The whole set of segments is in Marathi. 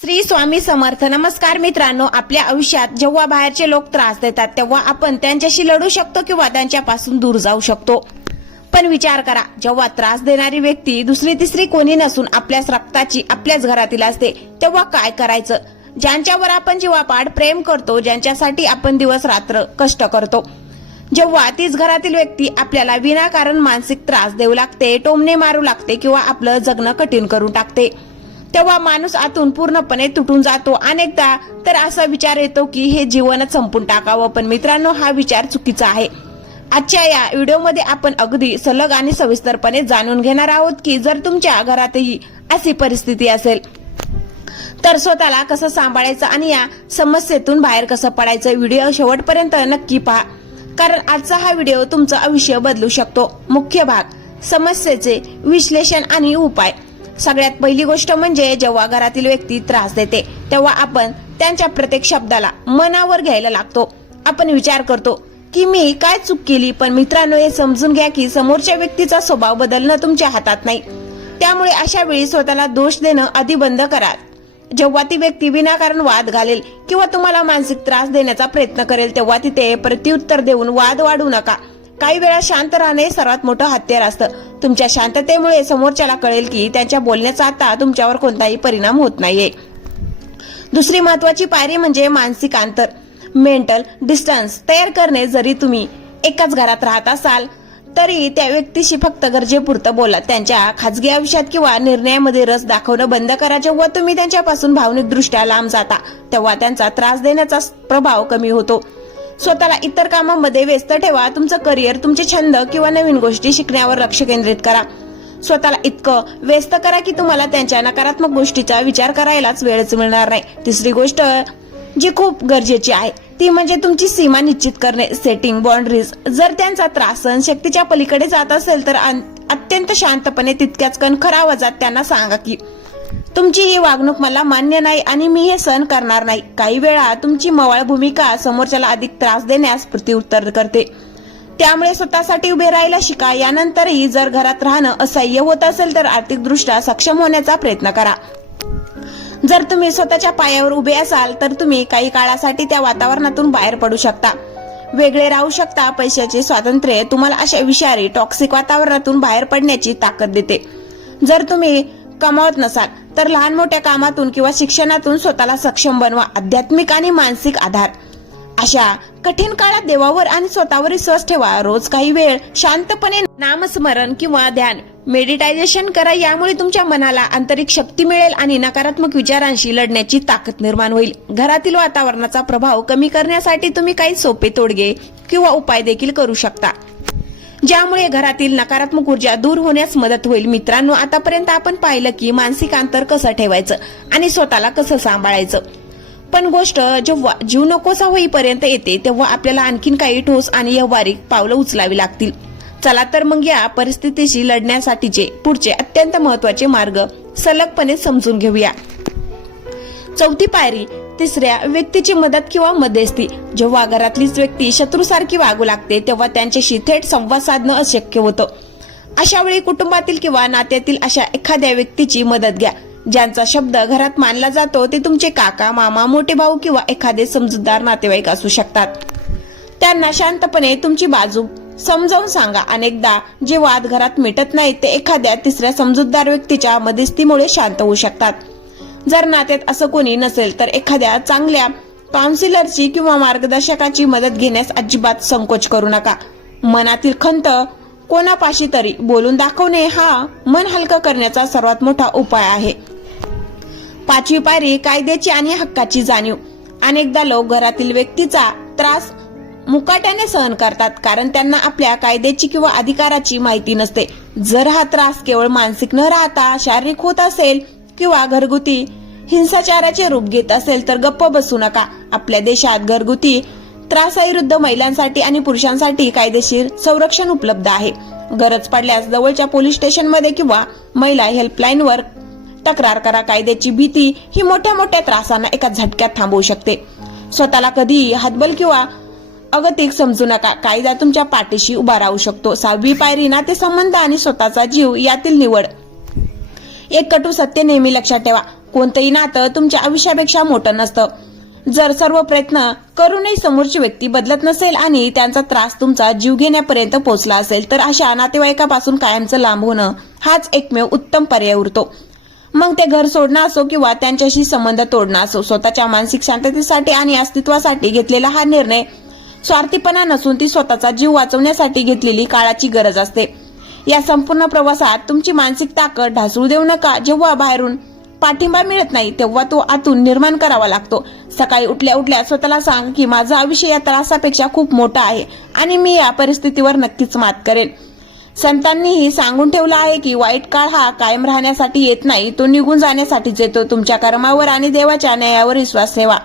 श्री स्वामी समर्थ. नमस्कार मित्रांनो, आपल्या आयुष्यात जेव्हा बाहेरचे लोक त्रास देतात तेव्हा आपण त्यांच्याशी लढू शकतो किंवा त्यांच्यापासून दूर जाऊ शकतो. पण विचार करा, जेव्हा त्रास देणारी व्यक्ती दुसरी तिसरी कोणी नसून आपल्याच रक्ताची आपल्याच घरातील असते तेव्हा काय करायचं? ज्यांच्यावर आपण जीवापाड प्रेम करतो, ज्यांच्यासाठी आपण दिवस रात्र कष्ट करतो, जेव्हा तीच घरातील व्यक्ती आपल्याला विनाकारण मानसिक त्रास देऊ लागते, टोमणे मारू लागते किंवा आपलं जगणं कठीण करून टाकते, तेव्हा माणूस आतून पूर्णपणे तुटून जातो. अनेकदा तर असा विचार येतो की हे जीवनच संपून टाकावं. पण मित्रांनो, हा विचार चुकीचा आहे. आजच्या या व्हिडिओमध्ये आपण अगदी सलग आणि सविस्तरपणे जाणून घेणार आहोत की जर तुमच्या घरातही अशी परिस्थिती असेल तर स्वतःला कसं सांभाळायचं आणि या समस्येतून बाहेर कसं पडायचं. व्हिडिओ शेवटपर्यंत नक्की पहा, कारण आजचा हा व्हिडिओ तुमचं आयुष्य बदलू शकतो. मुख्य भाग: समस्येचे विश्लेषण आणि उपाय. सगळ्यात पहिली गोष्ट म्हणजे जेव्हा घरातील व्यक्ती त्रास देते तेव्हा आपण त्यांच्या प्रत्येक शब्दाला मनावर घ्यायला लागतो. आपण विचार करतो की मी काय चूक केली, पण मित्रांनो, हे समजून घ्या की समोरच्या व्यक्तीचा स्वभाव बदलणं तुमच्या हातात नाही. त्यामुळे अशा वेळी स्वतःला दोष देणं आधी बंद करा. जेव्हा ती व्यक्ती विनाकारण वाद घालेल किंवा तुम्हाला मानसिक त्रास देण्याचा प्रयत्न करेल तेव्हा तिथे प्रत्युत्तर देऊन वाद वाढवू नका. काही वेळा शांत राहणे सर्वात मोठं हत्यार असतं. तुमच्या शांततेमुळे समोरच्याला कळेल की त्यांच्या बोलण्याचा आता तुमच्यावर कोणताही परिणाम होत नाहीये. दुसरी महत्वाची पायरी म्हणजे मानसिक अंतर, मेंटल डिस्टन्स तयार करणे. जरी तुम्ही एकाच घरात राहत असाल तरी त्या व्यक्तीशी फक्त गरजेपुरतं बोला. त्यांच्या खाजगी आयुष्यात किंवा निर्णयामध्ये रस दाखवणं बंद करा. जेव्हा तुम्ही त्यांच्यापासून भावनिकदृष्ट्या लांब जाता तेव्हा त्यांचा त्रास देण्याचा प्रभाव कमी होतो. स्वतःला इतर कामांमध्ये व्यस्त ठेवा. तुमचं करिअर, तुमचे छंद किंवा नवीन गोष्टी शिकण्यावर लक्ष केंद्रित करा. स्वतःला इतकं व्यस्त करा की तुम्हाला त्यांच्या नकारात्मक गोष्टीचा विचार करायलाच वेळच मिळणार नाही. तिसरी गोष्ट जी खूप गरजेची आहे ती म्हणजे तुमची सीमा निश्चित करणे, सेटिंग बाउंड्रीज. जर त्यांचा त्रास सहनशक्तीच्या पलीकडे जात असेल तर अत्यंत शांतपणे तितक्याच कणखर आवाजात त्यांना सांगा की तुमची ही वागणूक मला मान्य नाही आणि मी हे सहन करणार नाही. काही वेळा तुमची मवाळ भूमिका समोरच्याला अधिक त्रास देण्यास प्रत्युत्तर करते. त्यामुळे स्वतःसाठी उभे राहायला शिका. यानंतरही जर घरात राहणं असह्य होत असेल तर आर्थिकदृष्ट्या सक्षम होण्याचा प्रयत्न करा. जर तुम्ही स्वतःच्या पायावर उभे असाल तर तुम्ही काही काळासाठी त्या वातावरणातून बाहेर पडू शकता, वेगळे राहू शकता. पैशाचे स्वातंत्र्य तुम्हाला अशा विषारी टॉक्सिक वातावरणातून बाहेर पडण्याची ताकद देते. जर तुम्ही कमावत नसाल तर लहान मोठ्या कामातून किंवा शिक्षणातून स्वतःला सक्षम बनवा. आध्यात्मिक आणि मानसिक आधार. अशा कठीण काळात देवावर आणि स्वतःवर विश्वास ठेवा. रोज काही वेळ शांतपणे नामस्मरण किंवा ध्यान, मेडिटेशन करा. यामुळे तुमच्या मनाला आंतरिक शक्ती मिळेल आणि नकारात्मक विचारांशी लढण्याची ताकद निर्माण होईल. घरातील वातावरणाचा प्रभाव कमी करण्यासाठी तुम्ही काही सोपे तोडगे किंवा उपाय देखील करू शकता, ज्यामुळे घरातील नकारात्मक ऊर्जा दूर होण्यास मदत होईल. मित्रांनो, आतापर्यंत आपण पाहिलं की मानसिक अंतर कसं ठेवायचं आणि स्वतःला कसं सांभाळायचं. पण गोष्ट जेव्हा जीव नकोसा होईपर्यंत येते तेव्हा आपल्याला आणखीन काही ठोस आणि व्यावहारिक पावलं उचलावी लागतील. चला तर मग या परिस्थितीशी लढण्यासाठीचे पुढचे अत्यंत महत्वाचे मार्ग सलगपणे समजून घेऊया. चौथी पायरी: तिसऱ्या व्यक्तीची मदत किंवा मध्यस्थी. जेव्हा घरातलीच व्यक्ती शत्रूसारखी वागू लागते तेव्हा त्यांच्याशी थेट संवाद साधणं अशक्य होतं. अशा वेळी कुटुंबातील किंवा नात्यातील अशा एखाद्या व्यक्तीची मदत घ्या. ज्यांचा शब्द घरात मानला जातो ते तुमचे काका, मामा, मोठे भाऊ किंवा एखादे समजूतदार नातेवाईक असू शकतात. त्यांना शांतपणे तुमची बाजू समजावून सांगा. अनेकदा जे वाद घरात मिटत नाहीत ते एखाद्या तिसऱ्या समजूतदार व्यक्तीच्या मध्यस्थीमुळे शांत होऊ शकतात. जर नात्यात असं कोणी नसेल तर एखाद्या चांगल्या काउन्सिलरची किंवा मार्गदर्शकाची मदत घेण्यास अजिबात संकोच करू नका. मनातील खंत कोणापाशी तरी बोलून दाखवणे हा मन हलकं करण्याचा सर्वात मोठा उपाय आहे. पाचवी पायरी: कायद्याची आणि हक्काची जाणीव. अनेकदा लोक घरातील व्यक्तीचा त्रास मुकाट्याने सहन करतात कारण त्यांना आपल्या कायद्याची किंवा अधिकाराची माहिती नसते. जर हा त्रास केवळ मानसिक न राहता शारीरिक होत असेल किंवा घरगुती हिंसाचाराचे रूप घेत असेल तर गप्प बसू नका. आपल्या देशात घरगुती त्रासाविरुद्ध महिलांसाठी आणि पुरुषांसाठी कायदेशीर संरक्षण उपलब्ध आहे. गरज पडल्यास जवळच्या पोलीस स्टेशनमध्ये किंवा महिला हेल्पलाईनवर तक्रार करा. कायद्याची भीती ही मोठ्या मोठ्या त्रासांना एका झटक्यात थांबवू शकते. स्वतःला कधीही हतबल किंवा अगतिक समजू नका. कायदा तुमच्या पाठीशी उभा राहू शकतो. 6वी पायरी: नातेसंबंध आणि स्वतःचा जीव यातील निवड. एक कटू सत्य नेहमी लक्षात ठेवा: कोणतंही नातं तुमच्या आयुष्यापेक्षा मोठं नसतं. जर सर्व प्रयत्न करूनही समोरची व्यक्ती बदलत नसेल आणि त्यांचा त्रास तुमचा जीव घेण्यापर्यंत पोहोचला असेल तर अशा नातेवाईकापासून कायमचं लांब होणं हाच एकमेव उत्तम पर्याय उरतो. मग ते घर सोडणं असो किंवा त्यांच्याशी संबंध तोडणं असो, स्वतःच्या मानसिक शांततेसाठी आणि अस्तित्वासाठी घेतलेला हा निर्णय स्वार्थीपणा नसून ती स्वतःचा जीव वाचवण्यासाठी घेतलेली काळाची गरज असते. या संपूर्ण प्रवासात तुमची मानसिक ताकद ढासळू देऊ नका. जेव्हा बाहेरून पाठिंबा मिळत नाही तेव्हा तो आतून निर्माण करावा लागतो. सकाळी उठल्या उठल्या स्वतःला सांग की माझं आयुष्य या त्रासापेक्षा खूप मोठं आहे आणि मी या परिस्थितीवर नक्कीच मात करेन. संतांनीही सांगून ठेवलं आहे की वाईट काळ हा कायम राहण्यासाठी येत नाही, तो निघून जाण्यासाठीच येतो. तुमच्या कर्मावर आणि देवाच्या न्यायावर विश्वास ठेवा.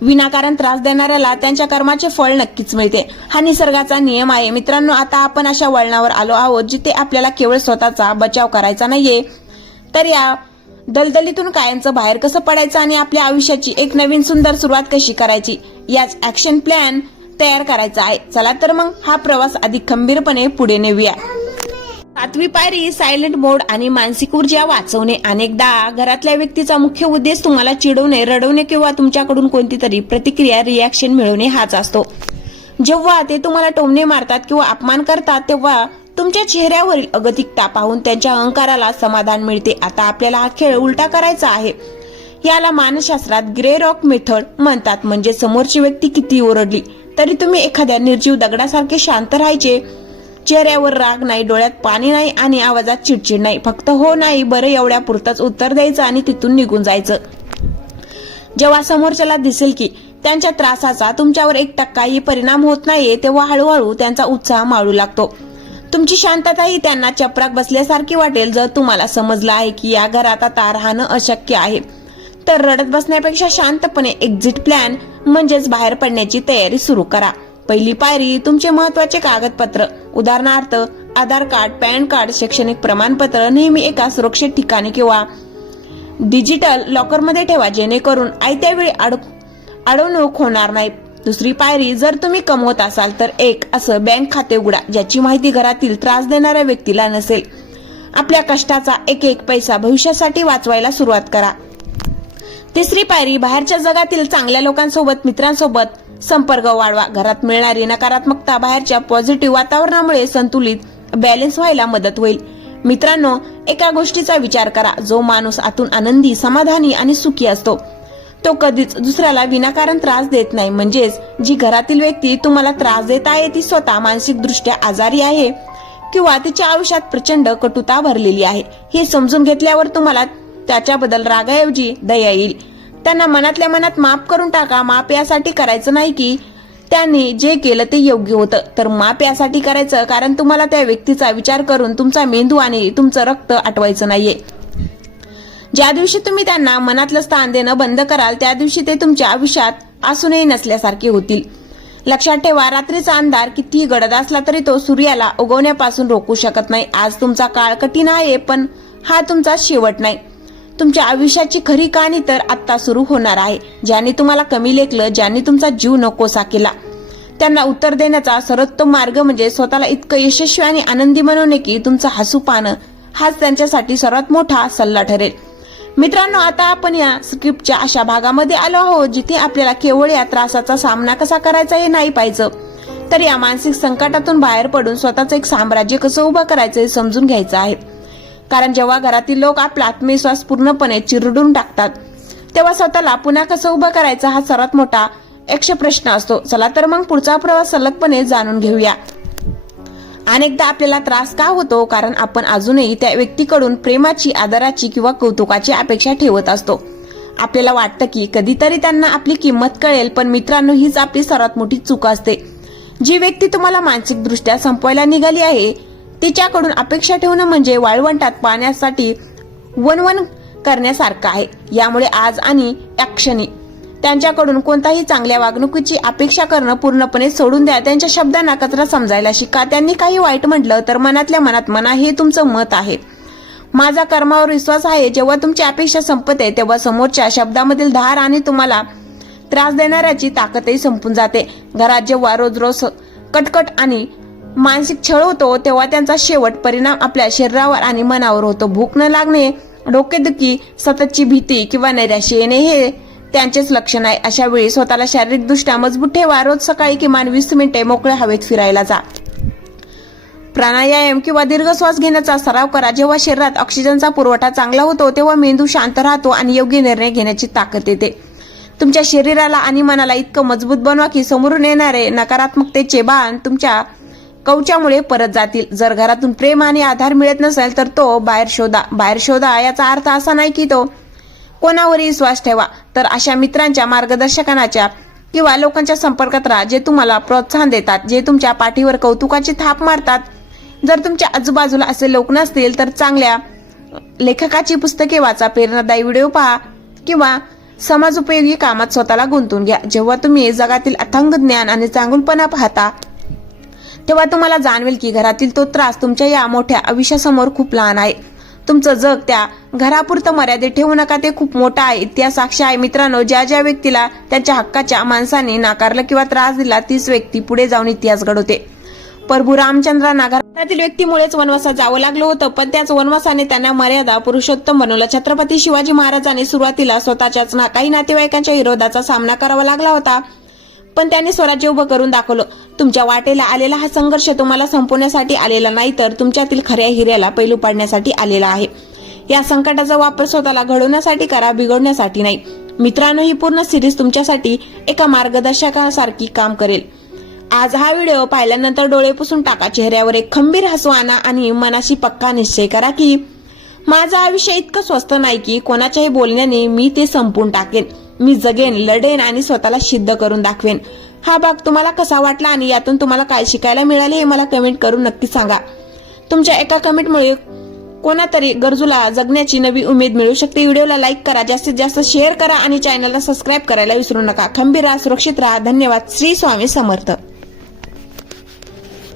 विनाकारण त्रास देणाऱ्याला त्यांच्या कर्माचे फळ नक्कीच मिळते. हा निसर्गाचा नियम आहे. मित्रांनो, आता आपण अशा वळणावर आलो आहोत जिथे आपल्याला केवळ स्वतःचा बचाव करायचा नाहीये, तर या दलदलीतून कायमचं बाहेर कसं पडायचं आणि आपल्या आयुष्याची एक नवीन सुंदर सुरुवात कशी करायची याच ऍक्शन प्लॅन तयार करायचा आहे. चला तर मग हा प्रवास अधिक खंबीरपणे पुढे नेऊया. 7वी पायरी, सायलेंट मोड आणि मानसिक ऊर्जा वाचवणे. अनेकदा घरातल्या व्यक्तीचा मुख्य उद्देश तुम्हाला चिडवणे, रडवणे किंवा तुमच्याकडून कोणती तरी प्रतिक्रिया, रिॲक्शन मिळवणे हाच असतो. जेव्हा ते तुम्हाला टोमणे मारतात किंवा अपमान करतात तेव्हा तुमच्या चेहऱ्यावरील अगतिकता पाहून त्यांच्या अहंकाराला समाधान मिळते. आता आपल्याला हा खेळ उलटा करायचा आहे. याला मानसशास्त्रात ग्रे रॉक मेथड म्हणतात. म्हणजे समोरची व्यक्ती किती ओरडली तरी तुम्ही एखाद्या निर्जीव दगडासारखे शांत राहायचे. चेहऱ्यावर राग नाही, डोळ्यात पाणी नाही आणि आवाजात चिडचिड नाही. फक्त हो, नाही, बरं एवढ्या पुरतच उत्तर द्यायचं आणि तिथून निघून जायचं. जेव्हा समोरच्याला दिसेल की त्यांच्या त्रासाचा तुमच्यावर 1%ही परिणाम होत नाहीये तेव्हा हळूहळू त्यांचा उत्साह माळू लागतो. तुमची शांतताही त्यांना चपराक बसल्यासारखी वाटेल. जर तुम्हाला समजलं आहे की या घरात आता राहणं अशक्य आहे तर रडत बसण्यापेक्षा शांतपणे एक्झिट प्लॅन म्हणजेच बाहेर पडण्याची तयारी सुरू करा. पहिली पायरी, तुमचे महत्वाचे कागदपत्र, उदाहरणार्थ आधार कार्ड, पॅन कार्ड, शैक्षणिक प्रमाणपत्र नेहमी एका सुरक्षित ठिकाणी किंवा डिजिटल लॉकरमध्ये ठेवा जेणेकरून आयत्या वेळी अडवणूक होणार नाही. दुसरी पायरी, जर तुम्ही कमवत असाल तर एक असं बँक खाते उघडा ज्याची माहिती घरातील त्रास देणाऱ्या व्यक्तीला नसेल. आपल्या कष्टाचा एक एक पैसा भविष्यासाठी वाचवायला सुरुवात करा. तिसरी पायरी, बाहेरच्या जगातील चांगल्या लोकांसोबत, मित्रांसोबत संपर्क वाढवा. घरात मिळणारी नकारात्मकता बाहेरच्या पॉझिटिव्ह वातावरणामुळे संतुलित बॅलन्स व्हायला मदत होईल. मित्रांनो, एका गोष्टीचा विचार करा, जो माणूस आतून आनंदी, समाधानी आणि सुखी असतो तो कधीच दुसऱ्याला विनाकारण त्रास देत नाही. म्हणजेच जी घरातील व्यक्ती तुम्हाला त्रास देत आहे ती स्वतः मानसिक दृष्ट्या आजारी आहे किंवा तिच्या आयुष्यात प्रचंड कटुता भरलेली आहे. हे समजून घेतल्यावर तुम्हाला त्याच्याबद्दल रागाऐवजी दया येईल. त्यांना मनातल्या मनात माफ करून टाका. माफ यासाठी करायचं नाही की त्यांनी जे केलं ते योग्य होतं, तर माफ यासाठी करायचं कारण तुम्हाला त्या व्यक्तीचा विचार करून तुमचा मेंदू आणि तुमचं रक्त आटवायचं नाहीये. ज्या दिवशी तुम्ही त्यांना मनातलं स्थान देणं बंद कराल त्या दिवशी ते तुमच्या आयुष्यात असूनही नसल्यासारखे होतील. लक्षात ठेवा, रात्रीचा अंधार कितीही गडद असला तरी तो सूर्याला उगवण्यापासून रोखू शकत नाही. आज तुमचा काळ कठीण आहे पण हा तुमचा शेवट नाही. तुमच्या आयुष्याची खरी कहाणी तर आत्ता सुरू होणार आहे. ज्यांनी तुम्हाला कमी लेखलं, ज्यांनी तुमचा जीव नकोसा केला, त्यांना उत्तर देण्याचा सर्वोत्तम मार्ग म्हणजे स्वतःला इतकं यशस्वी आणि आनंदी बनवणे की तुमचं हसू पाहणं हाच त्यांच्यासाठी सर्वात मोठा सल्ला ठरेल. मित्रांनो, आता आपण या स्क्रिप्टच्या अशा भागामध्ये आलो आहोत जिथे आपल्याला केवळ या त्रासाचा सामना कसा करायचा हे नाही पाहिजे, तर या मानसिक संकटातून बाहेर पडून स्वतःचं एक साम्राज्य कसं उभं करायचं हे समजून घ्यायचं आहे. कारण जेव्हा घरातील लोक आपला आत्मविश्वास पूर्णपणे चिरडून टाकतात तेव्हा स्वतःला पुन्हा कसं उभं करायचं हा सर्वात मोठा यक्ष प्रश्न असतो. चला तर मग पुढचा प्रवास सलगपणे जाणून घेऊया. अनेकदा आपल्याला त्रास का होतो? कारण आपण अजूनही त्या व्यक्तीकडून प्रेमाची, आदराची किंवा कौतुकाची अपेक्षा ठेवत असतो. आपल्याला वाटतं की कधीतरी त्यांना आपली किंमत कळेल, पण मित्रांनो, हीच आपली सर्वात मोठी चूक असते. जी व्यक्ती तुम्हाला मानसिक दृष्ट्या संपवायला निघाली आहे तिच्याकडून अपेक्षा ठेवणं म्हणजे वाळवंटात पाण्यासाठी वणवण करण्यासारखं आहे. यामुळे आज आणि या क्षणी त्यांच्याकडून कोणताही चांगल्या वागणुकीची अपेक्षा करणं पूर्णपणे सोडून द्या. त्यांच्या शब्दांना कचरा समजायला शिका. त्यांनी काही वाईट म्हटलं तर मनातल्या मनात म्हणा, हे तुमचं मत आहे, माझा कर्मावर विश्वास आहे. जेव्हा तुमची अपेक्षा संपते तेव्हा समोरच्या शब्दामधील धार आणि तुम्हाला त्रास देणाऱ्याची ताकदही संपून जाते. घरात जेव्हा रोज रोज कटकट आणि मानसिक छळ होतो तेव्हा त्यांचा शेवट परिणाम आपल्या शरीरावर आणि मनावर होतो. भूक न लागणे, डोकेदुखी, सततची भीती किंवा नैराश्य येणे हे त्यांचेच लक्षण आहे. अशा वेळी स्वतःला शारीरिकदृष्ट्या मजबूत ठेवा. रोज सकाळी किमान 20 मिनिटे मोकळ्या हवेत फिरायला जा. प्राणायाम किंवा दीर्घ श्वास घेण्याचा सराव करा. जेव्हा शरीरात ऑक्सिजनचा पुरवठा चांगला होतो तेव्हा मेंदू शांत राहतो आणि योग्य निर्णय घेण्याची ताकद येते. तुमच्या शरीराला आणि मनाला इतकं मजबूत बनवा की समोरून येणारे नकारात्मकतेचे बाण तुमच्या कवचामुळे परत जातील. जर घरातून प्रेम आणि आधार मिळत नसेल तर तो बाहेर शोधा. बाहेर शोधा याचा अर्थ असा नाही की तो कोणावरही विश्वास ठेवा, तर अशा मित्रांच्या, मार्गदर्शकांच्या किंवा लोकांच्या संपर्कात राहा जे तुम्हाला प्रोत्साहन देतात, जे तुमच्या पाठीवर कौतुकाची थाप मारतात. जर तुमच्या आजूबाजूला असे लोक नसतील तर चांगल्या लेखकाची पुस्तके वाचा, प्रेरणादायी व्हिडिओ पहा किंवा समाजोपयोगी कामात स्वतःला गुंतवून घ्या. जेव्हा तुम्ही जगातील अथांग ज्ञान आणि चांगुलपणा पाहता तेव्हा तुम्हाला जाणवेल की घरातील तो त्रास तुमच्या या मोठ्या आयुष्यासमोर खूप लहान आहे. तुमचं जग त्या घरापुरतं मर्यादित ठेवू नका, ते खूप मोठं आहे. इतिहास साक्षी आहे मित्रांनो, ज्या व्यक्तीला त्यांच्या हक्काच्या माणसाने नाकारलं किंवा त्रास दिला तीच व्यक्ती पुढे जाऊन इतिहास घडवते. प्रभू रामचंद्रांना घरातील व्यक्तीमुळेच वनवासात जावं लागलं होतं, पण त्याच वनवासाने त्यांना मर्यादा पुरुषोत्तम बनवलं. छत्रपती शिवाजी महाराजांनी सुरुवातीला स्वतःच्याच काही नातेवाईकांच्या विरोधाचा सामना करावा लागला होता, पण त्यांनी स्वराज्य उभं करून दाखवलं. तुमच्या वाटेला आलेला हा संघर्ष तुम्हाला संपवण्यासाठी आलेला नाही, तर तुमच्यातील खऱ्या हिऱ्याला पैलू पाडण्यासाठी आलेला आहे. या संकटाचा वापर स्वतःला घडवण्यासाठी करा, बिघडण्यासाठी नाही. मित्रांनो, ही पूर्ण सिरीज तुमच्यासाठी एका मार्गदर्शकासारखी काम करेल. आज हा व्हिडिओ पाहिल्यानंतर डोळे पुसून टाका, चेहऱ्यावर एक खंबीर हसू आणा आणि मनाशी पक्का निश्चय करा की माझं आयुष्य इतकं स्वस्त नाही की कोणाच्याही बोलण्याने मी ते संपून टाकेन. मी जगेन, लढेन आणि स्वतःला सिद्ध करून दाखवेन. हा भाग तुम्हाला कसा वाटला आणि यातून तुम्हाला काय शिकायला मिळाले हे मला कमेंट करून नक्की सांगा. तुमच्या एका कमेंटमुळे कोणातरी गरजूला जगण्याची नवी उमेद मिळू शकते. व्हिडिओला लाईक करा, जास्तीत जास्त शेअर करा आणि चॅनलला सबस्क्राईब करायला विसरू नका. खंबीर राहा, सुरक्षित राहा. धन्यवाद. श्री स्वामी समर्थ.